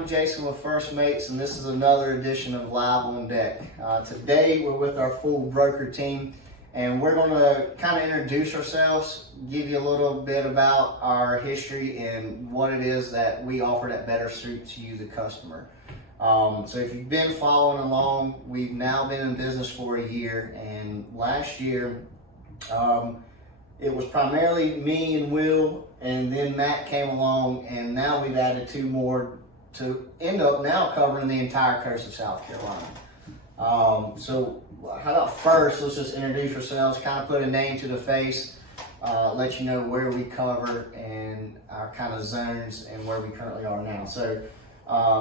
I'm Jason with First Mates, and this is another edition of Live on Deck. Today we're with our full broker team, and we're going to kind of introduce ourselves, give you a little bit about our history and what it is that we offer that better suits you, the customer. So if you've been following along, we've now been in business for a year, and last year it was primarily me and Will, and then Matt came along, and now we've added two more to end up now covering the entire coast of South Carolina. So how about first, let's just introduce ourselves, kind of put a name to the face, let you know where we cover and our kind of zones and where we currently are now. So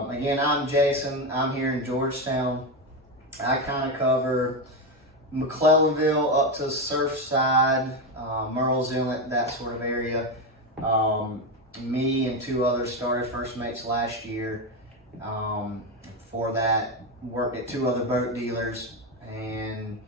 again, I'm Jason. I'm here in Georgetown. I kind of cover McClellanville up to Surfside, Merle's Inlet, that sort of area. Me and two others started First Mates last year. Before that, worked at two other boat dealers, and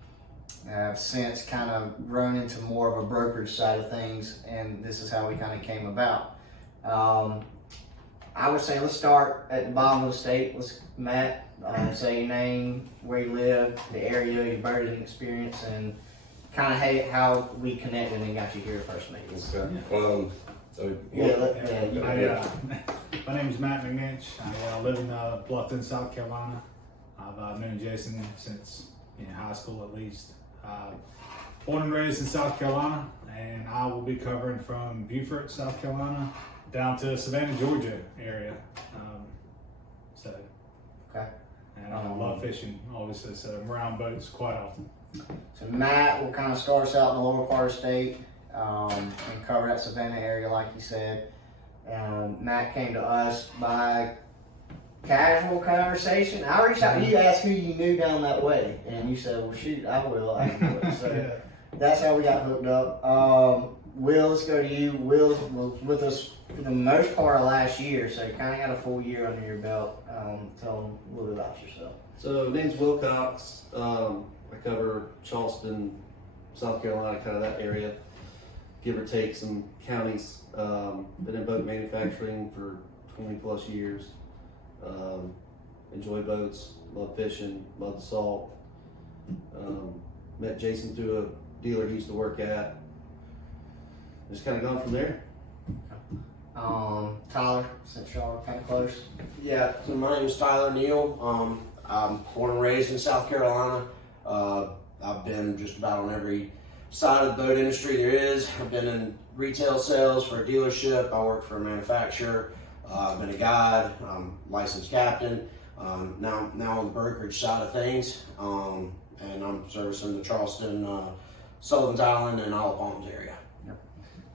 I've since kind of grown into more of a brokerage side of things, and this is how we kind of came about. I would say let's start at the bottom of the state. Matt, say your name, where you live, the area, your boating experience, and kind of how we connected and got you here at First Mates. Okay. My name is Matt McNinch. I live in Bluffton, South Carolina. I've known Jason since high school at least. Born and raised in South Carolina, and I will be covering from Beaufort, South Carolina, down to Savannah, Georgia area. Okay. And I love fishing, obviously, so I'm around boats quite often. So Matt will kind of start us out in the lower part of the state and cover that Savannah area, like you said. Matt came to us by casual conversation. I reached out to you, asked who you knew down that way, and you said, well, shoot, I will. I can do it. So that's how we got hooked up. Will, let's go to you. Will was with us for the most part of last year, so you kind of got a full year under your belt. Tell them a little bit about yourself. So, my name's Will Cox. I cover Charleston, South Carolina, kind of that area, give or take some counties. Been in boat manufacturing for 20 plus years. Enjoy boats, love fishing, love the salt. Met Jason through a dealer he used to work at. Just kind of gone from there. Tyler, since y'all are kind of close. Yeah, so my name is Tyler Neal. I'm born and raised in South Carolina. I've been just about on every side of the boat industry there is. I've been in retail sales for a dealership. I worked for a manufacturer. I've been a guide. I'm licensed captain. Now on the brokerage side of things, and I'm servicing the Charleston, Sullivan's Island, and Isle of Palms area.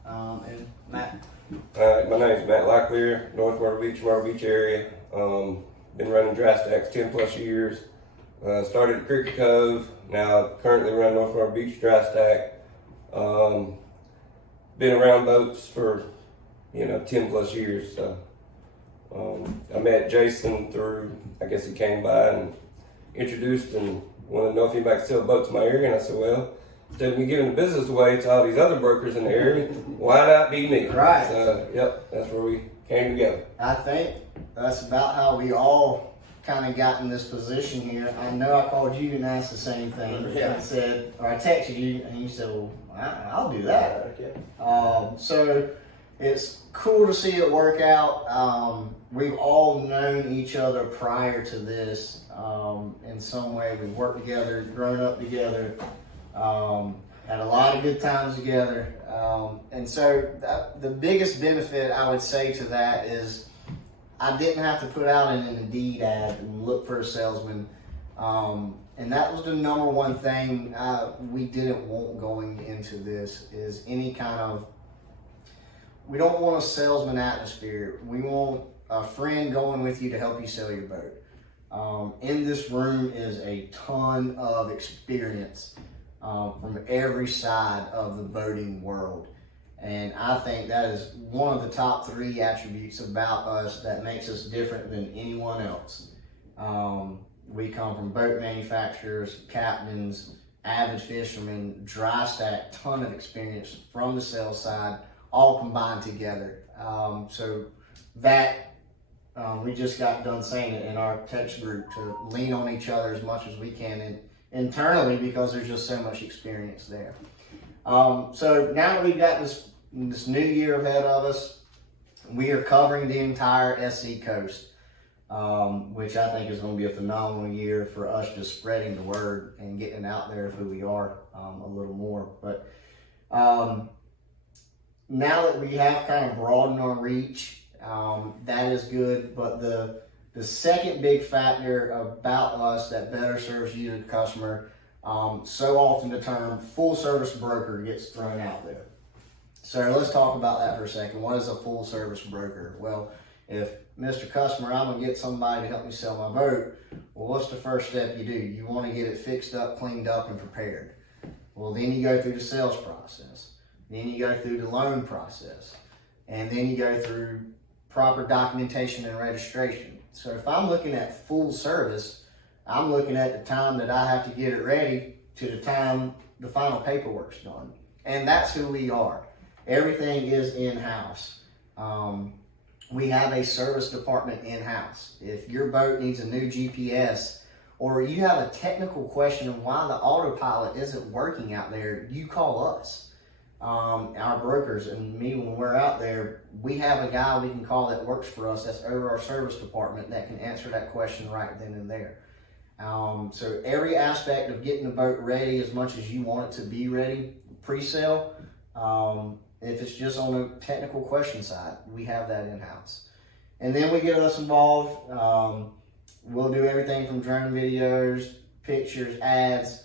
And Matt. My name's Matt Locklear, North Myrtle Beach area. Been running dry stacks 10 plus years. Started at Cricket Cove, now currently run North Myrtle Beach dry stack. Been around boats for 10 plus years. So I met Jason through, I guess he came by and introduced and wanted to know if anybody could sell boats in my area, and I said, well, instead of me giving the business away to all these other brokers in the area, why not be me? Right. So, yep, that's where we came together. I think that's about how we all kind of got in this position here. I know I called you and asked the same thing. Yeah. I said, or I texted you, and you said, well, I'll do that. So it's cool to see it work out. We've all known each other prior to this in some way. We've worked together, grown up together. Had a lot of good times together. And so the biggest benefit I would say to that is I didn't have to put out an Indeed ad and look for a salesman. And that was the number one thing we didn't want going into this is any kind of, we don't want a salesman atmosphere. We want a friend going with you to help you sell your boat. In this room is a ton of experience from every side of the boating world. And I think that is one of the top 3 attributes about us that makes us different than anyone else. We come from boat manufacturers, captains, avid fishermen, dry stack, ton of experience from the sales side, all combined together. So that we just got done saying it in our text group to lean on each other as much as we can internally, because there's just so much experience there. So now that we've got this new year ahead of us, we are covering the entire SC coast, which I think is going to be a phenomenal year for us, just spreading the word and getting out there of who we are a little more. But now that we have kind of broadened our reach, that is good. But the second big factor about us that better serves you, the customer, so often the term full service broker gets thrown out there. So let's talk about that for a second. What is a full service broker? Well, if Mr. Customer, I'm gonna get somebody to help me sell my boat, well, what's the first step you do? You want to get it fixed up, cleaned up, and prepared. Well, then you go through the sales process. Then you go through the loan process. And then you go through proper documentation and registration. So if I'm looking at full service, I'm looking at the time that I have to get it ready to the time the final paperwork's done. And that's who we are. Everything is in-house. We have a service department in-house. If your boat needs a new GPS, or you have a technical question of why the autopilot isn't working out there, you call us. Our brokers and me, when we're out there, we have a guy we can call that works for us that's over our service department that can answer that question right then and there. So every aspect of getting the boat ready as much as you want it to be ready, pre-sale, if it's just on a technical question side, we have that in-house. And then we get us involved. We'll do everything from drone videos, pictures, ads.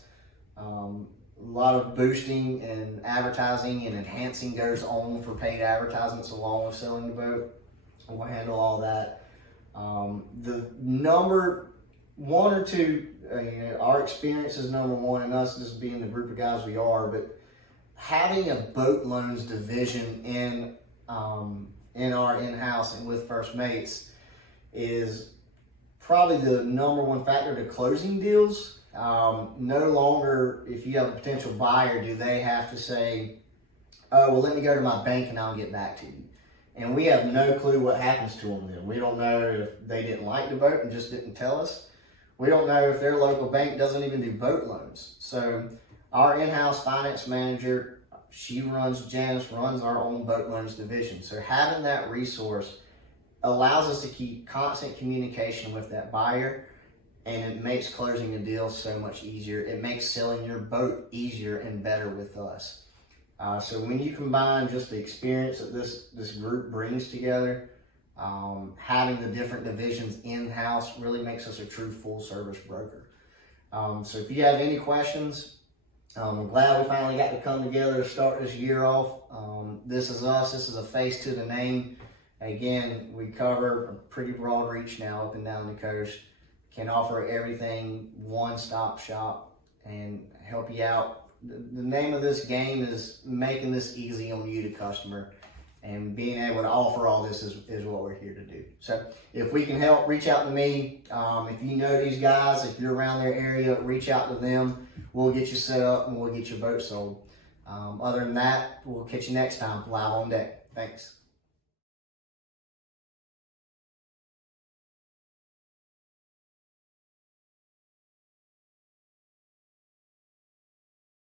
A lot of boosting and advertising and enhancing goes on for paid advertisements along with selling the boat. We'll handle all that. The number one or two, our experience is number one, and us just being the group of guys we are, but having a boat loans division in our in-house and with First Mates is probably the number one factor to closing deals. No longer, if you have a potential buyer, do they have to say, oh, well, let me go to my bank and I'll get back to you. And we have no clue what happens to them then. We don't know if they didn't like the boat and just didn't tell us. We don't know if their local bank doesn't even do boat loans. So our in-house finance manager, Janice runs our own boat loans division. So having that resource allows us to keep constant communication with that buyer, and it makes closing the deal so much easier. It makes selling your boat easier and better with us. So when you combine just the experience that this group brings together, having the different divisions in-house really makes us a true full-service broker. So if you have any questions, I'm glad we finally got to come together to start this year off. This is us. This is a face to the name. Again, we cover a pretty broad reach now up and down the coast. Can offer everything, one-stop shop, and help you out. The name of this game is making this easy on you, the customer, and being able to offer all this is what we're here to do. So if we can help, reach out to me. If you know these guys, if you're around their area, reach out to them. We'll get you set up and we'll get your boat sold. Other than that, we'll catch you next time live on deck. Thanks.